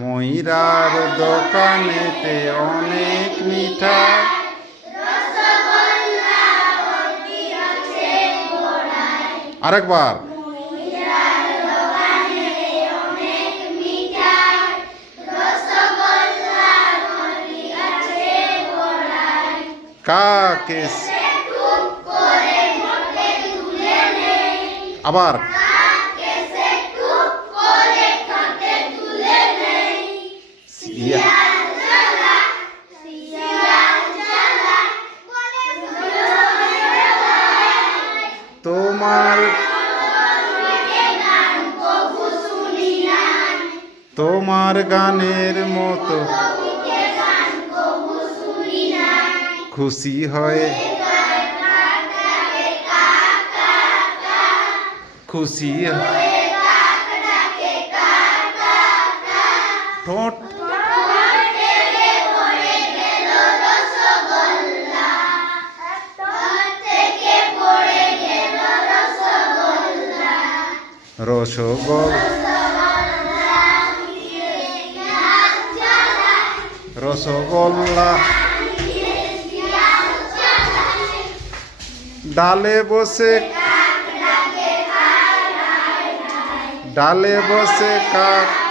ময়রার দোকানেতে অনেক মিঠাই আরেকবার। কাকে? আবার। তোমার তোমার গানের মতো খুশি হয়। খুশি ঠোঁট রসগোল। রসগোল্লা। ডালে বসে ডালে বসে কাক